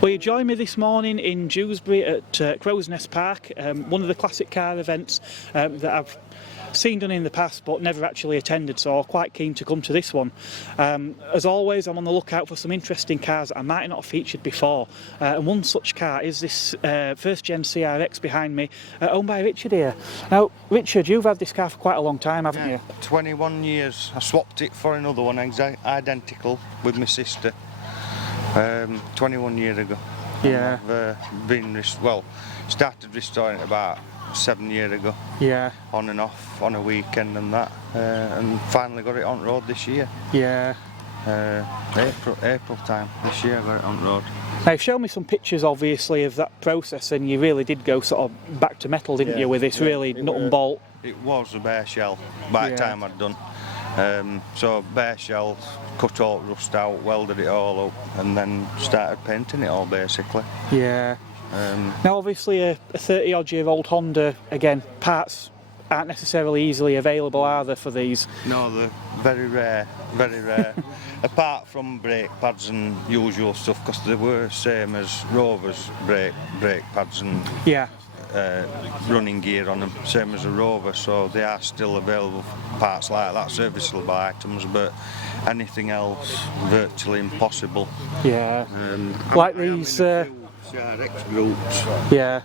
Well, you joined me this morning in Dewsbury at Crow's Nest Park, one of the classic car events that I've seen done in the past but never actually attended, so I'm quite keen to come to this one. As always, I'm on the lookout for some interesting cars that I might not have featured before, and one such car is this first gen CRX behind me, owned by Richard here. Now Richard, you've had this car for quite a long time, haven't you? 21 years. I swapped it for another one identical with my sister 21 years ago. Yeah. And I've started restoring it about 7 years ago. Yeah. On and off on a weekend and that, and finally got it on road this year. Yeah. April time this year I got it on road. Now you've shown me some pictures obviously of that process, and you really did go sort of back to metal, didn't you, with this really nut and bolt? It was a bare shell by the time I'd done. So bare shell, cut all rust out, welded it all up, and then started painting it all basically. Yeah. Now obviously a 30-odd-year-old Honda, again, parts aren't necessarily easily available, are there, for these? No, they're very rare, very rare. Apart from brake pads and usual stuff, because they were same as Rover's brake pads and running gear on them, same as a Rover, so they are still available for parts like that, serviceable items, but anything else virtually impossible. Yeah. Like these CRX groups. Yeah.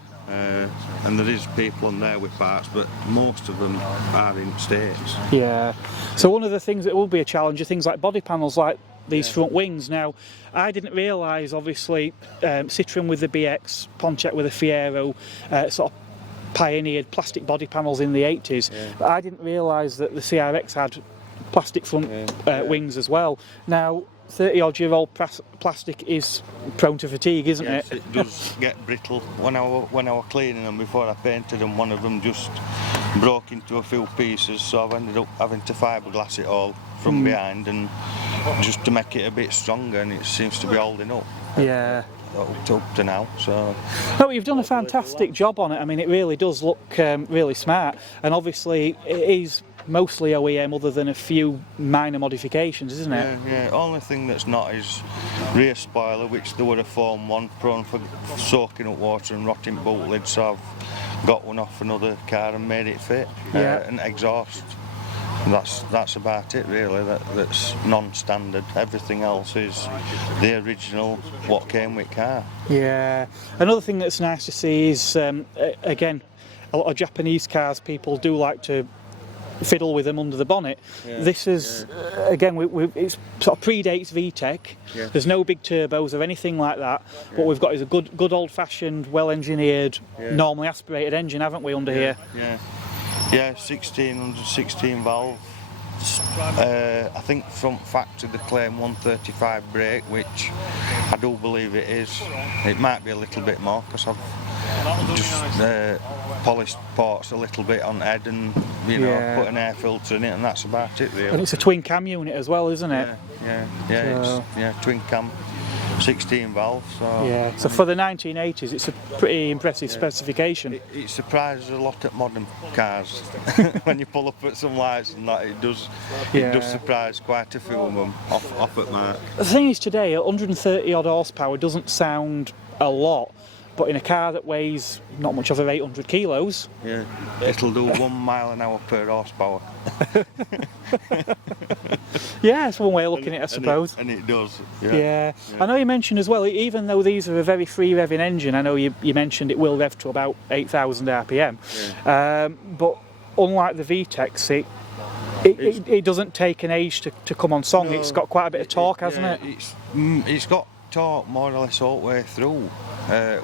And there is people on there with parts, but most of them are in States. Yeah. So one of the things that will be a challenge are things like body panels, like these front wings. Now, I didn't realise, obviously, Citroën with the BX, Pontiac with the Fiero, sort of pioneered plastic body panels in the 80s, but I didn't realise that the CRX had plastic front wings as well. Now, 30-odd-year-old plastic is prone to fatigue, isn't it? Yes, it does get brittle. When I was cleaning them before I painted them, one of them just broke into a few pieces, so I've ended up having to fiberglass it all from behind, and just to make it a bit stronger, and it seems to be holding up. Yeah. Up to now, so. No, you've done a fantastic job on it. I mean, it really does look really smart, and obviously it is mostly OEM, other than a few minor modifications, isn't it? Yeah. Only thing that's not is rear spoiler, which there were a foam one, prone for soaking up water and rotting boot lid, so I've got one off another car and made it fit. And exhaust. That's about it really. That's non-standard. Everything else is the original, what came with car. Yeah. Another thing that's nice to see is again, a lot of Japanese cars, people do like to fiddle with them under the bonnet. This is again, it sort of predates VTEC. There's no big turbos or anything like that. What we've got is a good old-fashioned, well-engineered, normally aspirated engine, haven't we, under here? Yeah, 1616 valve. I think from factory they claim 135 brake, which I do believe it is. It might be a little bit more because I've just polished ports a little bit on head and put an air filter in it, and that's about it really. And it's a twin cam unit as well, isn't it? It's twin cam, 16 valve. So so for the 1980s, it's a pretty impressive specification. It surprises a lot at modern cars when you pull up at some lights and that. It does surprise quite a few of them off at mark. The thing is, today 130 odd horsepower doesn't sound a lot, but in a car that weighs not much over 800 kilos, it'll do 1 mile an hour per horsepower. Yeah, it's one way of looking at it, I suppose. And it does. I know you mentioned as well, even though these are a very free revving engine, I know you mentioned it will rev to about 8,000 RPM, but unlike the VTECs, it doesn't take an age to come on song. It's got quite a bit of torque, hasn't it? It's got torque more or less all the way through,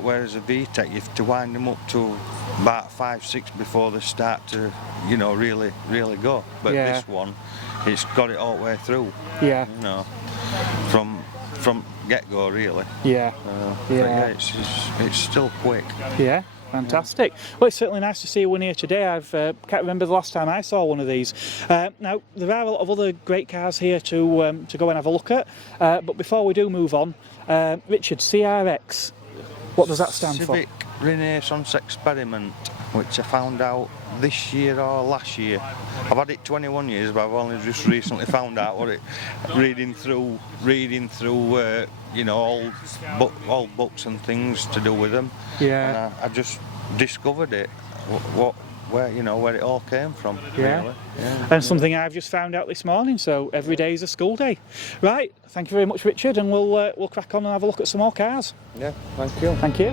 whereas a VTEC you have to wind them up to about 5-6 before they start to really go, but this one, it's got it all the way through, from get-go really. It's still quick. Fantastic. Well, it's certainly nice to see one here today. I can't remember the last time I saw one of these. Now, there are a lot of other great cars here to go and have a look at, but before we do move on, Richard, CRX, what does that stand for? Civic Renaissance Experiment. which I found out this year or last year. I've had it 21 years, but I've only just recently found out what it. Reading through, you know, old books and things to do with them. Yeah. And I just discovered it. Where it all came from. Yeah. Really. Yeah. And something I've just found out this morning. So every day is a school day. Right. Thank you very much, Richard, and we'll crack on and have a look at some more cars. Yeah. Thank you. Thank you.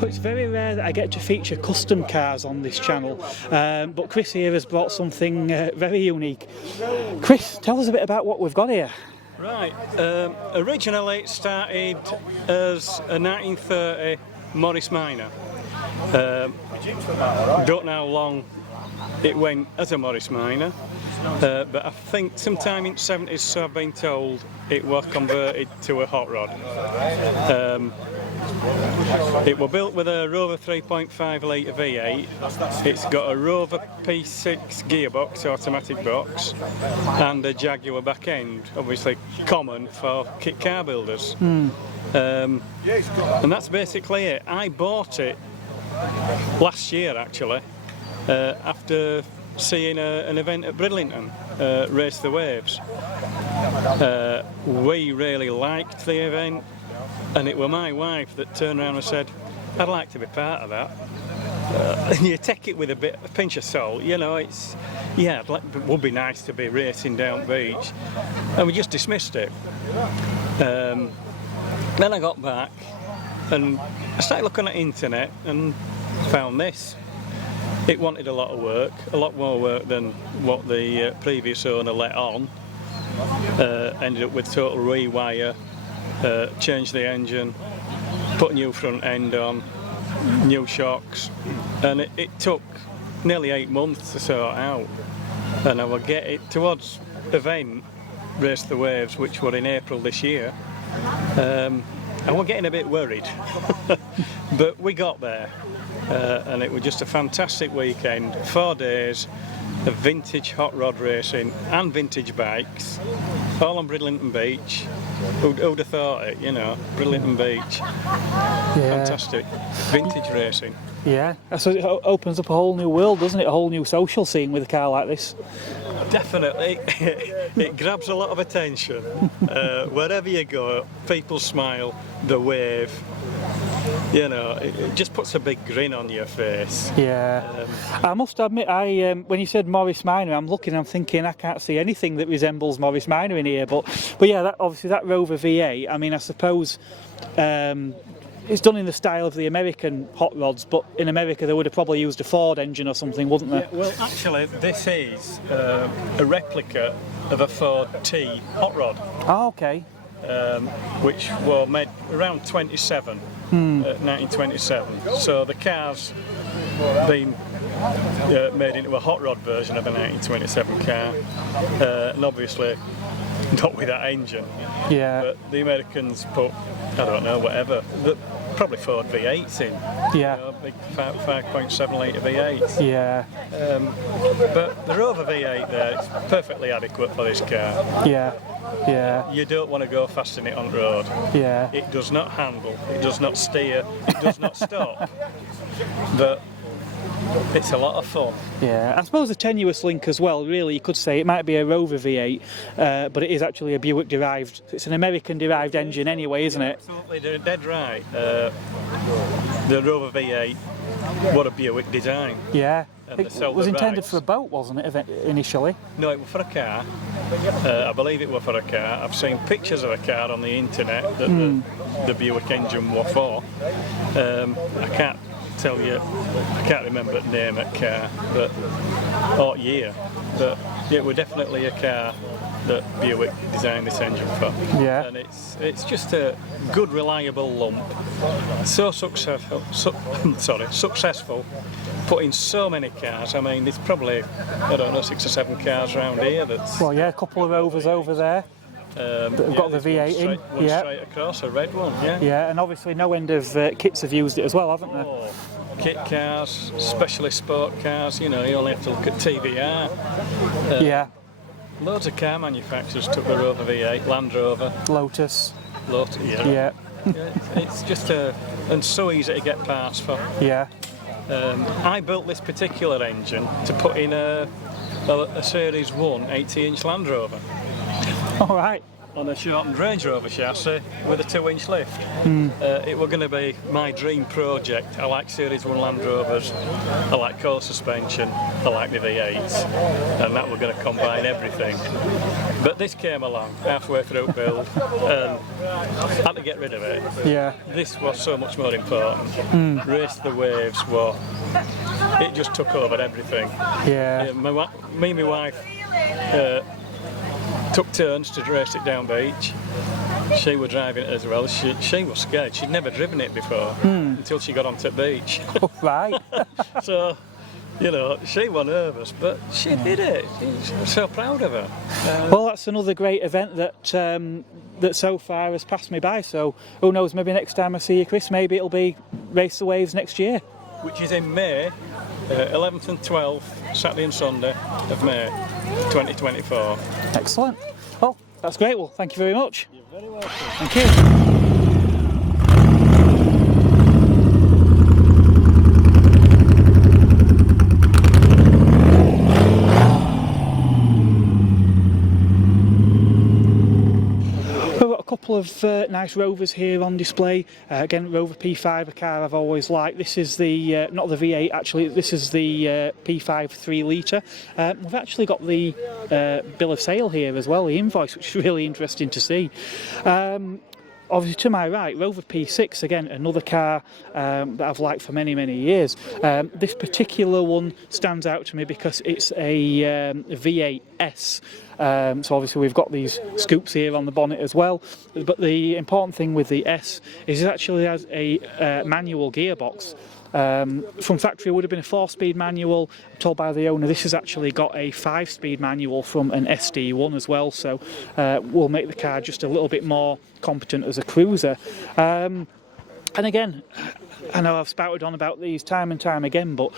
It's very rare that I get to feature custom cars on this channel, but Chris here has brought something very unique. Chris, tell us a bit about what we've got here. Right, originally it started as a 1930 Morris Minor. Don't know how long it went as a Morris Minor, but I think sometime in the 70s, so I've been told, it was converted to a hot rod. It was built with a Rover 3.5 litre V8. It's got a Rover P6 gearbox, automatic box, and a Jaguar back end, obviously common for kit car builders. And that's basically it. I bought it last year actually, after seeing an event at Bridlington, Race the Waves. We really liked the event, and it was my wife that turned around and said, I'd like to be part of that. And you take it with a pinch of salt, you know, it would be nice to be racing down the beach. And we just dismissed it. Then I got back and I started looking at the internet and found this. It wanted a lot of work, a lot more work than what the previous owner let on. Ended up with total rewire, changed the engine, put a new front end on, new shocks, and it took nearly 8 months to sort out. And I would get it towards event Race the Waves, which were in April this year. I was getting a bit worried, but we got there, and it was just a fantastic weekend. 4 days of vintage hot rod racing and vintage bikes, all on Bridlington Beach. Who'd have thought it, you know, Bridlington Beach. Yeah. Fantastic. Vintage racing. Yeah, so it opens up a whole new world, doesn't it? A whole new social scene with a car like this. Definitely. It grabs a lot of attention. Wherever you go, people smile, the wave. You know, it just puts a big grin on your face. Yeah. I must admit, when you said Morris Minor, I'm thinking I can't see anything that resembles Morris Minor in here. But yeah, obviously that Rover V8. I mean, I suppose it's done in the style of the American hot rods, but in America they would have probably used a Ford engine or something, wouldn't they? Yeah, well, actually, this is a replica of a Ford T hot rod, Oh, okay. which were made around 1927. So the car's been made into a hot rod version of a 1927 car, and obviously not with that engine. Yeah. But the Americans put, I don't know, whatever, probably Ford V8s in. Yeah. You know, big 5.7 litre V8s. Yeah. But the Rover V8 there is perfectly adequate for this car. Yeah. Yeah. You don't want to go fast in it on the road. Yeah. It does not handle, it does not steer, it does not stop. But it's a lot of fun. Yeah, I suppose a tenuous link as well, really, you could say it might be a Rover V8, but it is actually a Buick derived, it's an American derived engine anyway, isn't it? Absolutely, they're dead right. The Rover V8, what a Buick design. Yeah, And it was intended for a boat, wasn't it, initially? No, it was for a car. I believe it was for a car. I've seen pictures of a car on the internet that the Buick engine was for. I can't tell you, I can't remember the name of the car, or year, but it was definitely a car that Buick designed this engine for. Yeah. And it's just a good, reliable lump. So successful, put in so many cars. I mean, there's probably, I don't know, 6 or 7 cars around here that's... Well, yeah, a couple of Rovers over there. That have got the V8 in. One straight across, a red one, yeah. Yeah, and obviously no end of kits have used it as well, haven't they? Oh, kit cars, specialist sport cars, you know, you only have to look at TVR. Yeah. Loads of car manufacturers took the Rover V8, Land Rover, Lotus. yeah. Yeah. It's just and so easy to get parts for. Yeah. I built this particular engine to put in a Series 1 80-inch Land Rover. All right. On a shortened Range Rover chassis with a 2-inch lift. It was going to be my dream project. I like Series 1 Land Rovers, I like coil suspension, I like the V8s, and that we're going to combine everything. But this came along halfway through build and I had to get rid of it. Yeah. This was so much more important. Race the Waves it just took over everything. Yeah. Me and my wife took turns to race it down beach. She was driving it as well. She was scared. She'd never driven it before until she got onto the beach. Oh, right. So, you know, she was nervous, but she did it. She was so proud of her. Well, that's another great event that that so far has passed me by. So who knows? Maybe next time I see you, Chris, maybe it'll be Race the Waves next year. Which is in May, 11th and 12th, Saturday and Sunday of May 2024. Excellent. Well, that's great. Well, thank you very much. You're very welcome. Thank you. Couple of nice Rovers here on display. Again, Rover P5, a car I've always liked. This is the not the V8 actually. This is the P5 3 litre. We've actually got the bill of sale here as well, the invoice, which is really interesting to see. Obviously to my right, Rover P6, again another car that I've liked for many years. This particular one stands out to me because it's a V8S. So obviously we've got these scoops here on the bonnet as well, but the important thing with the S is it actually has a manual gearbox. From factory it would have been a 4-speed manual. I'm told by the owner this has actually got a 5-speed manual from an SD1 as well, so will make the car just a little bit more competent as a cruiser. And again, I know I've spouted on about these time and time again, but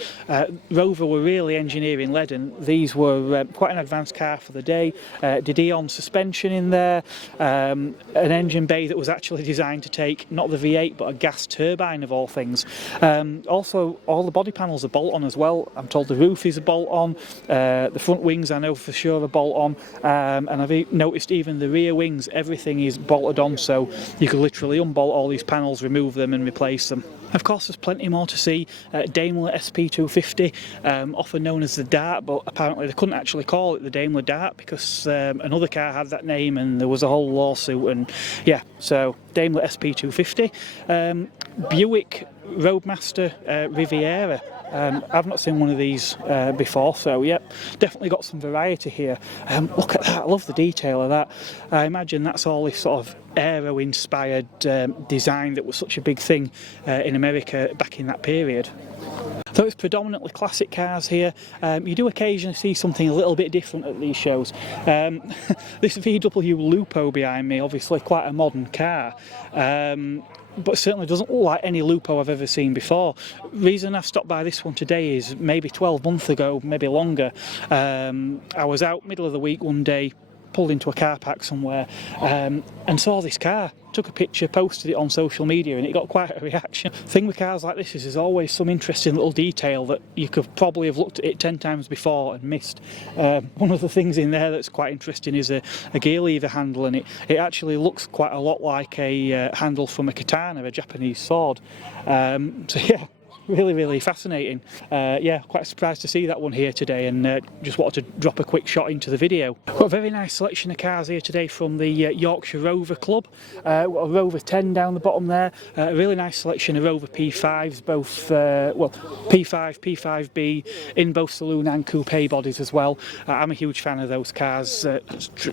Rover were really engineering led, and these were quite an advanced car for the day. Did Eon suspension in there, an engine bay that was actually designed to take not the V8 but a gas turbine of all things. Also, all the body panels are bolt-on as well. I'm told the roof is a bolt-on, the front wings I know for sure are bolt-on, and I've noticed even the rear wings, everything is bolted on, so you could literally unbolt all these panels, remove them and replace them. Of course, there's plenty more to see. Daimler SP250, often known as the Dart, but apparently they couldn't actually call it the Daimler Dart because another car had that name and there was a whole lawsuit, and yeah, so Daimler SP250. Buick Roadmaster Riviera. I've not seen one of these before, so yeah, definitely got some variety here. Look at that, I love the detail of that. I imagine that's all this sort of aero-inspired design that was such a big thing in America back in that period. So it's predominantly classic cars here. You do occasionally see something a little bit different at these shows. This VW Lupo behind me, obviously quite a modern car. But certainly doesn't look like any Lupo I've ever seen before. Reason I've stopped by this one today is maybe 12 months ago, maybe longer. I was out middle of the week one day, pulled into a car park somewhere and saw this car, took a picture, posted it on social media, and it got quite a reaction. The thing with cars like this is there's always some interesting little detail that you could probably have looked at it 10 times before and missed. One of the things in there that's quite interesting is a gear lever handle, and it actually looks quite a lot like a handle from a katana, a Japanese sword. So yeah, really fascinating. Yeah, quite surprised to see that one here today, and just wanted to drop a quick shot into the video. Got a very nice selection of cars here today from the Yorkshire Rover Club. Got a Rover 10 down the bottom there, a really nice selection of Rover P5s, both well, P5, P5B, in both saloon and coupe bodies as well. I'm a huge fan of those cars.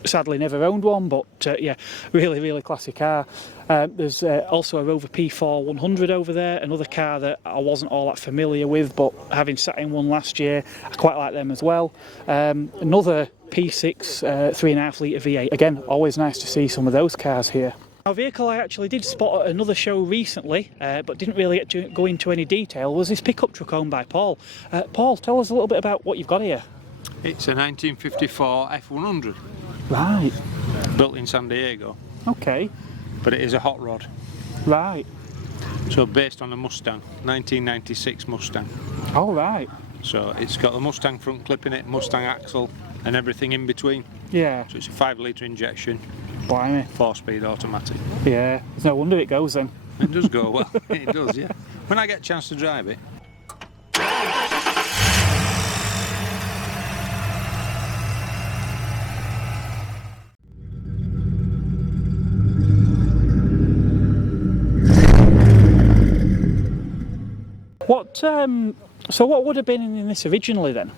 Sadly never owned one, but yeah, really classy car. There's also a Rover P4 100 over there, another car that I wasn't all that familiar with, but having sat in one last year, I quite like them as well. Another P6 3.5 litre V8. Again, always nice to see some of those cars here. A vehicle I actually did spot at another show recently, but didn't really get to go into any detail, was this pickup truck owned by Paul. Paul, tell us a little bit about what you've got here. It's a 1954 F100. Right. Built in San Diego. Okay. But it is a hot rod. Right. So based on a Mustang, 1996 Mustang. All right. So it's got the Mustang front clip in it, Mustang axle, and everything in between. Yeah. So it's a 5 litre injection. Blimey. 4-speed automatic. Yeah. There's no wonder it goes then. It does go well. It does, yeah. When I get a chance to drive it. So what would have been in this originally then?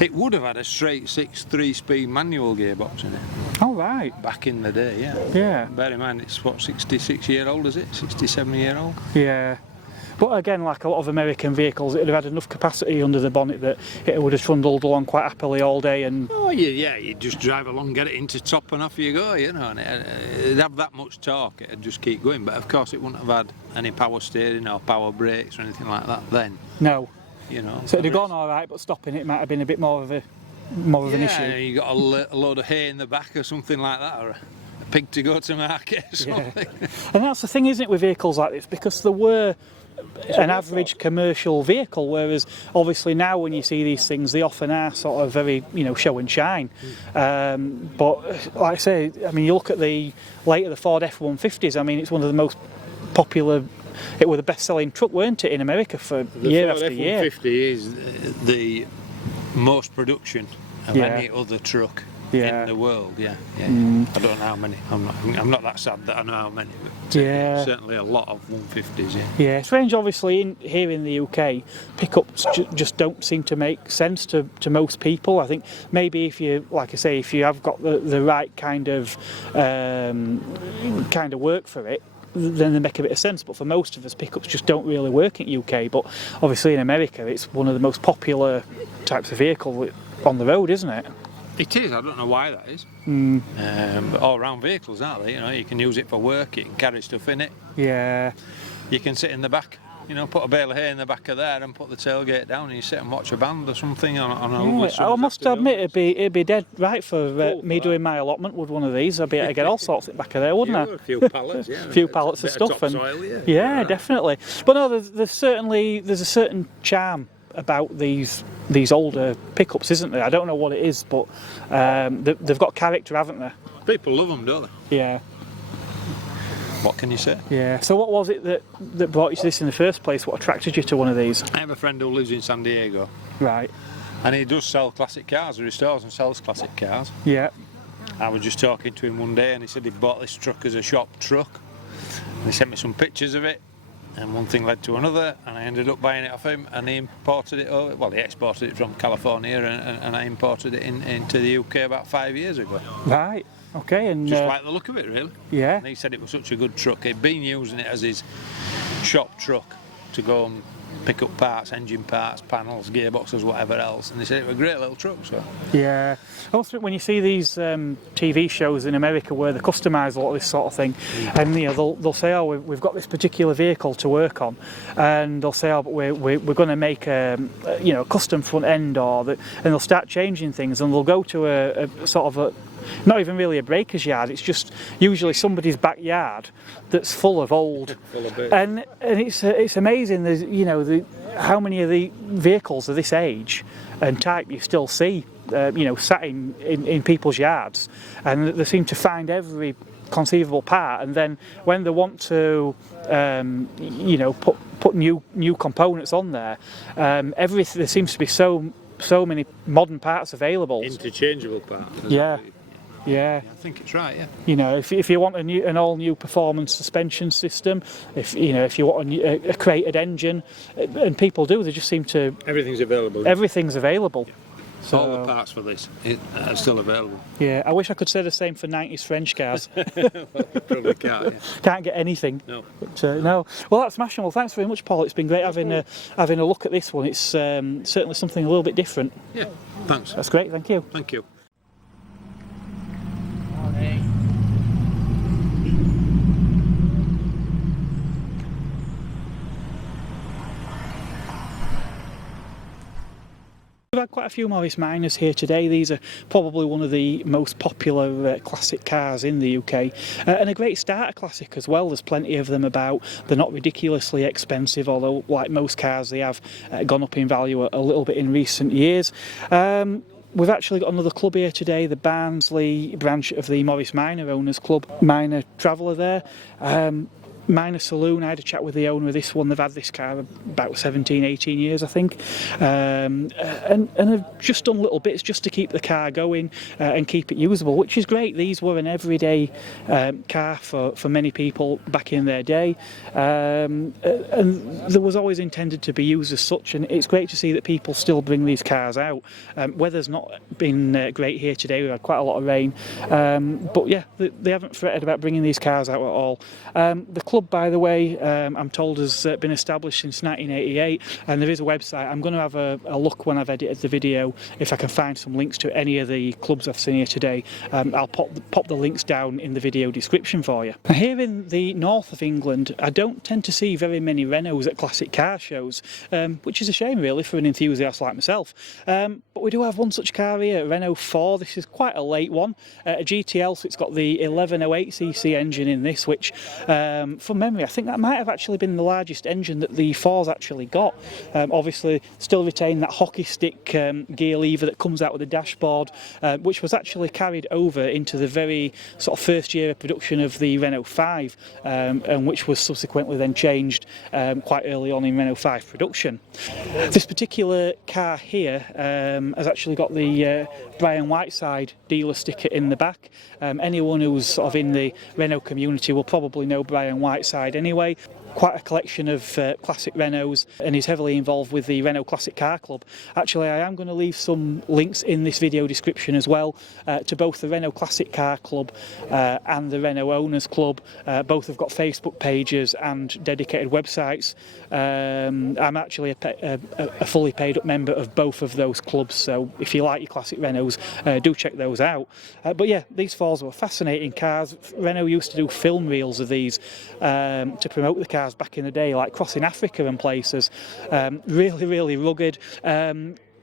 It would have had a straight 6 3-speed manual gearbox in it. Oh right. Back in the day, yeah. Yeah. Bear in mind it's what, 66-year-old, is it? 67-year-old? Yeah. But again, like a lot of American vehicles, it would have had enough capacity under the bonnet that it would have trundled along quite happily all day. And oh yeah, you just drive along, get it into top, and off you go, you know. And it'd have that much torque, it'd just keep going. But of course, it wouldn't have had any power steering or power brakes or anything like that then. No. You know. So it'd have gone all right, but stopping it might have been a bit more of an issue. Yeah, you got a load of hay in the back or something like that, or a pig to go to market or something. Yeah. And that's the thing, isn't it, with vehicles like this? Because there were an average commercial vehicle, whereas obviously now when you see these things, they often are sort of very, you know, show and shine. But like I say, I mean, you look at the Ford F150s. I mean, it's one of the most popular. It was the best-selling truck, weren't it, in America for year after year. The Ford F150 is the most production of any other truck in the world. Yeah. I don't know how many. I'm not that sad that I know how many. But certainly a lot of 150s. Yeah, strange. Obviously, here in the UK, pickups just don't seem to make sense to most people. I think maybe if you, like I say, if you have got the right kind of work for it, then they make a bit of sense. But for most of us, pickups just don't really work in UK. But obviously in America, it's one of the most popular types of vehicle on the road, isn't it? It is. I don't know why that is. But all-round vehicles, aren't they? You know, you can use it for work. You can carry stuff in it. Yeah. You can sit in the back. You know, put a bale of hay in the back of there and put the tailgate down, and you sit and watch a band or something on a lovely summer's I must afternoon. admit, it'd be dead right for me doing my allotment with one of these. I'd be able to get all sorts in the back of there, wouldn't I? A few pallets, yeah. A few pallets of stuff. Topsoil, yeah, definitely. But no, there's a certain charm about these older pickups, isn't there? I don't know what it is, but they've got character, haven't they? People love them, don't they? Yeah. What can you say? Yeah. So what was it that brought you to this in the first place? What attracted you to one of these? I have a friend who lives in San Diego. Right. And he does sell classic cars. He restores and sells classic cars. Yeah. I was just talking to him one day and he said he bought this truck as a shop truck. He sent me some pictures of it, and one thing led to another, and I ended up buying it off him, and he imported it over. Well, he exported it from California, and I imported it into the UK about 5 years ago. Right. Okay. And just like the look of it, really. Yeah. And he said it was such a good truck. He'd been using it as his shop truck to go and pick up parts, engine parts, panels, gearboxes, whatever else, and they said it was a great little truck. So yeah, also when you see these TV shows in America where they customise a lot of this sort of thing, and they'll say, oh, we've got this particular vehicle to work on, and they'll say, oh, but we're going to make a custom front end, and they'll start changing things, and they'll go to a sort of not even really a breaker's yard, it's just usually somebody's backyard that's full of old, and it's amazing. There's how many of the vehicles of this age and type you still see sat in people's yards, and they seem to find every conceivable part, and then when they want to put new components on there, there seems to be so many modern parts available, interchangeable parts. Yeah, I think it's right. Yeah. If you want an all-new performance suspension system, if you want a crated engine, and people do, they just seem to. Everything's available. Everything's available. So, all the parts for this are still available. Yeah, I wish I could say the same for 90s French cars. Probably can't. Yeah. Can't get anything. No. But, no. Well, that's smashing. Well, thanks very much, Paul. It's been great having a look at this one. It's certainly something a little bit different. Yeah. Thanks. That's great. Thank you. Thank you. We've had quite a few Morris Minors here today. These are probably one of the most popular classic cars in the UK, and a great starter classic as well. There's plenty of them about. They're not ridiculously expensive, although like most cars they have gone up in value a little bit in recent years. We've actually got another club here today, the Barnsley branch of the Morris Minor Owners Club. Minor Traveller there. Minor Saloon, I had a chat with the owner of this one. They've had this car about 17, 18 years, I think, and have just done little bits just to keep the car going and keep it usable, which is great. These were an everyday car for many people back in their day, and there was always intended to be used as such, and it's great to see that people still bring these cars out. Weather's not been great here today. We've had quite a lot of rain, but yeah, they haven't fretted about bringing these cars out at all. The club, by the way, I'm told has been established since 1988, and there is a website. I'm going to have a look when I've edited the video if I can find some links to any of the clubs I've seen here today. I'll pop the links down in the video description for you. Here in the north of England, I don't tend to see very many Renaults at classic car shows, which is a shame really for an enthusiast like myself. But we do have one such car here, a Renault 4. This is quite a late one, a GTL, so it's got the 1108cc engine in this, which from memory I think that might have actually been the largest engine that the 4's actually got. Obviously still retain that hockey stick gear lever that comes out with the dashboard, which was actually carried over into the very sort of first year of production of the Renault 5, and which was subsequently then changed quite early on in Renault 5 production. This particular car here has actually got the Brian Whiteside dealer sticker in the back. Anyone who's sort of in the Renault community will probably know Brian Whiteside anyway. Quite a collection of classic Renaults, and he's heavily involved with the Renault Classic Car Club. Actually, I am going to leave some links in this video description as well to both the Renault Classic Car Club and the Renault Owners Club. Both have got Facebook pages and dedicated websites. I'm actually a fully paid up member of both of those clubs, so if you like your classic Renaults, do check those out. But yeah, these 4s were fascinating cars. Renault used to do film reels of these to promote the cars back in the day, like crossing Africa and places. Really rugged.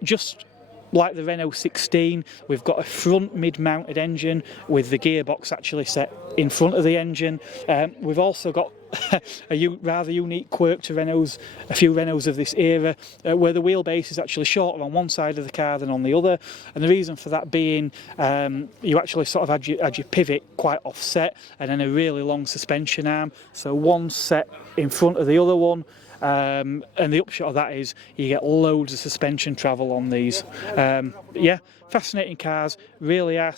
Just like the Renault 16, we've got a front mid-mounted engine with the gearbox actually set in front of the engine. We've also got a rather unique quirk to Renaults, a few Renaults of this era, where the wheelbase is actually shorter on one side of the car than on the other, and the reason for that being you actually sort of had your pivot quite offset, and then a really long suspension arm, so one set in front of the other one. And the upshot of that is you get loads of suspension travel on these. Yeah, fascinating cars, really are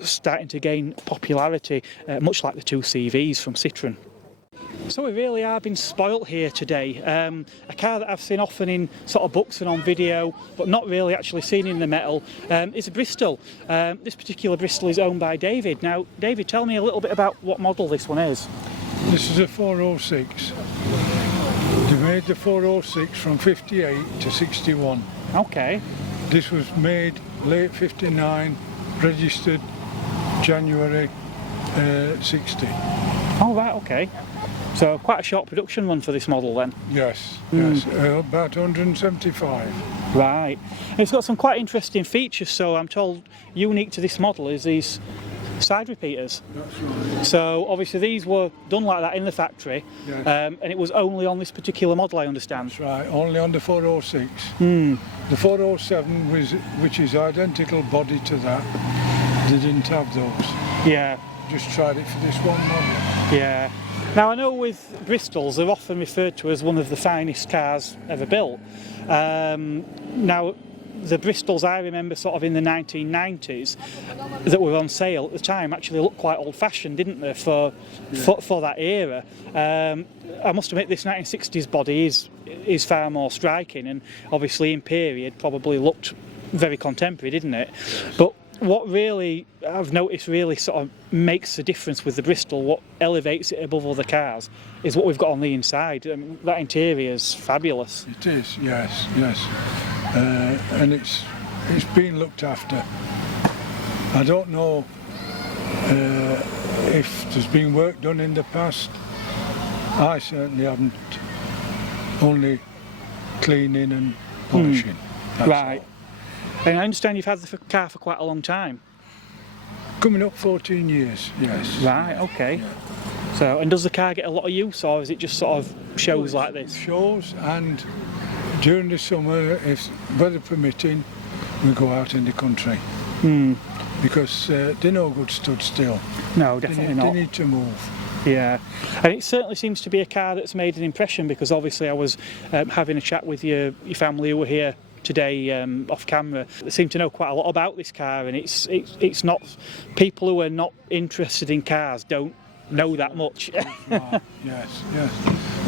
starting to gain popularity, much like the two CVs from Citroën. So we really are being spoilt here today. A car that I've seen often in sort of books and on video, but not really actually seen in the metal, is a Bristol. This particular Bristol is owned by David. Now, David, tell me a little bit about what model this one is. This is a 406. They made the 406 from 58 to 61. Okay. This was made late 59, registered January 60. Oh, right, okay. So quite a short production run for this model then. Yes, yes, about 175. Right. And it's got some quite interesting features, so I'm told unique to this model is these side repeaters. That's right. So obviously these were done like that in the factory, Yes. and it was only on this particular model, I understand. That's right, only on the 406. The 407, which is identical body to that, they didn't have those. Yeah. Just tried it for this one model. Yeah. Now I know with Bristols they're often referred to as one of the finest cars ever built. Now the Bristols I remember sort of in the 1990s that were on sale at the time actually looked quite old-fashioned, didn't they, for that era. I must admit this 1960s body is far more striking, and obviously in period probably looked very contemporary, didn't it? But what really I've noticed really sort of makes a difference with the Bristol, what elevates it above other cars, is what we've got on the inside. That interior is fabulous. It is, yes, yes. And it's been looked after. I don't know if there's been work done in the past. I certainly haven't. Only cleaning and polishing. That's Right. all. And I understand you've had the car for quite a long time. Coming up 14 years, yes. Right, okay. So, and does the car get a lot of use, or is it just sort of shows like this? Shows, and during the summer, if weather permitting, we go out in the country. Because they're no good stood still. No, definitely They not. need to move. Yeah, and it certainly seems to be a car that's made an impression, because obviously I was having a chat with your family who were here today off camera. They seem to know quite a lot about this car, and it's not, people who are not interested in cars don't know that much. Yes, yes.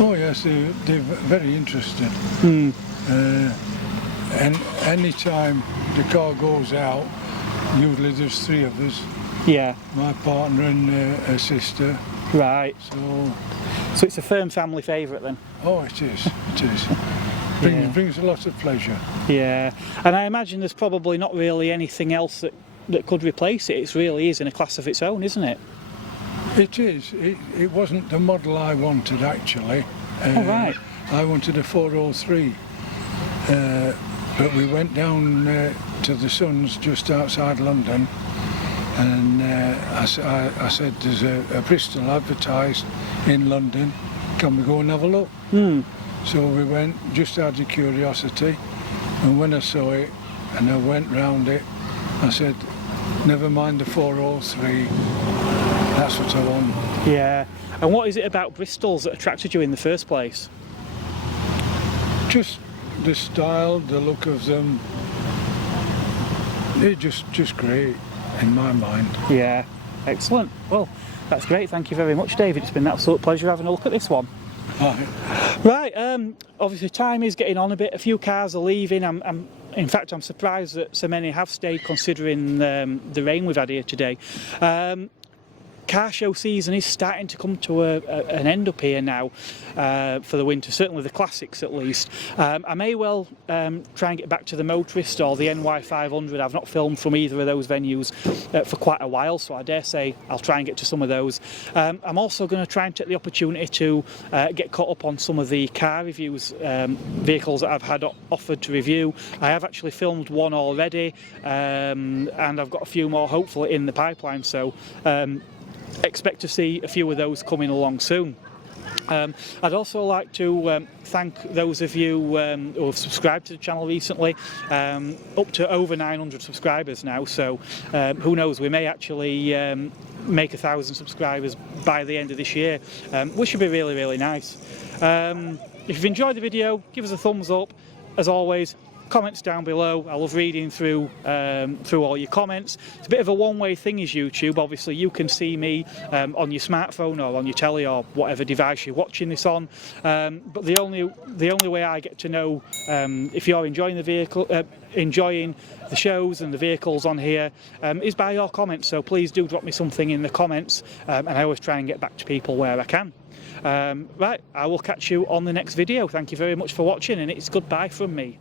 Oh yes, they're very interested. And any time the car goes out, usually there's three of us. Yeah. My partner and a sister. Right. So it's a firm family favourite then. oh, it is. It is. Brings a lot of pleasure. Yeah, and I imagine there's probably not really anything else that could replace it. It really is in a class of its own, isn't it? It is. It wasn't the model I wanted actually. Oh, right. I wanted a 403, but we went down to the Sons just outside London, and I said there's a Bristol advertised in London. Can we go and have a look? So we went just out of curiosity, and when I saw it and I went round it, I said, never mind the 403, that's what I want. Yeah. And what is it about Bristols that attracted you in the first place? Just the style, the look of them, they're just great in my mind. Yeah, excellent. Well, that's great. Thank you very much, David. It's been an absolute pleasure having a look at this one. Right, obviously time is getting on a bit. A few cars are leaving. In fact, I'm surprised that so many have stayed considering the rain we've had here today. Car show season is starting to come to an end up here now for the winter, certainly the classics at least. I may well try and get back to the Motorist or the NY500. I've not filmed from either of those venues for quite a while, so I dare say I'll try and get to some of those. I'm also going to try and take the opportunity to get caught up on some of the car reviews, vehicles that I've had offered to review. I have actually filmed one already, and I've got a few more hopefully in the pipeline, so expect to see a few of those coming along soon. I'd also like to thank those of you who have subscribed to the channel recently, up to over 900 subscribers now, so who knows, we may actually make 1,000 subscribers by the end of this year, which should be really nice. If you've enjoyed the video, give us a thumbs up. As always, comments down below. I love reading through all your comments. It's a bit of a one-way thing is YouTube. Obviously you can see me on your smartphone or on your telly or whatever device you're watching this on, but the only way I get to know if you're enjoying the vehicle, enjoying the shows and the vehicles on here, is by your comments. So please do drop me something in the comments, and I always try and get back to people where I can. Right, I will catch you on the next video. Thank you very much for watching, and it's goodbye from me.